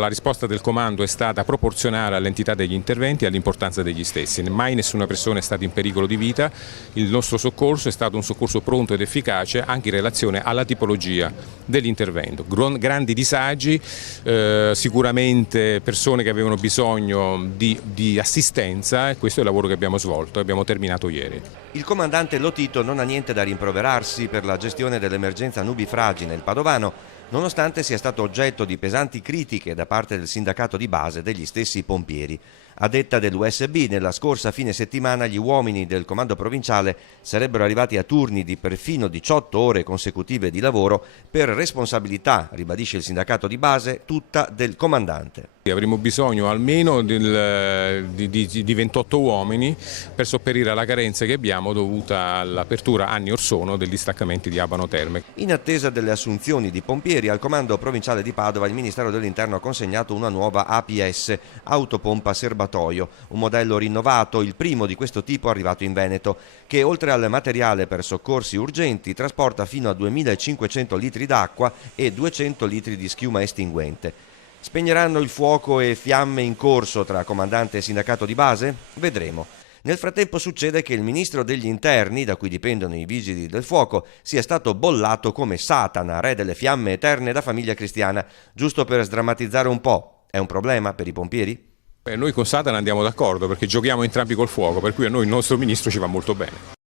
La risposta del comando è stata proporzionale all'entità degli interventi e all'importanza degli stessi. Mai nessuna persona è stata in pericolo di vita. Il nostro soccorso è stato un soccorso pronto ed efficace anche in relazione alla tipologia dell'intervento. Grandi disagi, sicuramente persone che avevano bisogno di assistenza, e questo è il lavoro che abbiamo svolto, abbiamo terminato ieri. Il comandante Lotito non ha niente da rimproverarsi per la gestione dell'emergenza nubifragi nel Padovano, nonostante sia stato oggetto di pesanti critiche da parte del sindacato di base degli stessi pompieri. A detta dell'USB, nella scorsa fine settimana gli uomini del comando provinciale sarebbero arrivati a turni di perfino 18 ore consecutive di lavoro per responsabilità, ribadisce il sindacato di base, tutta del comandante. Avremo bisogno almeno di 28 uomini per sopperire alla carenza che abbiamo dovuta all'apertura anni or sono degli distaccamenti di Abano Terme. In attesa delle assunzioni di pompieri, al comando provinciale di Padova il Ministero dell'Interno ha consegnato una nuova APS, autopompa serbatoio, un modello rinnovato, il primo di questo tipo arrivato in Veneto, che oltre al materiale per soccorsi urgenti trasporta fino a 2500 litri d'acqua e 200 litri di schiuma estinguente. Spegneranno il fuoco e fiamme in corso tra comandante e sindacato di base? Vedremo. Nel frattempo succede che il ministro degli interni, da cui dipendono i vigili del fuoco, sia stato bollato come Satana, re delle fiamme eterne da Famiglia Cristiana, giusto per sdrammatizzare un po'. È un problema per i pompieri? Noi con Satana andiamo d'accordo perché giochiamo entrambi col fuoco, per cui a noi il nostro ministro ci va molto bene.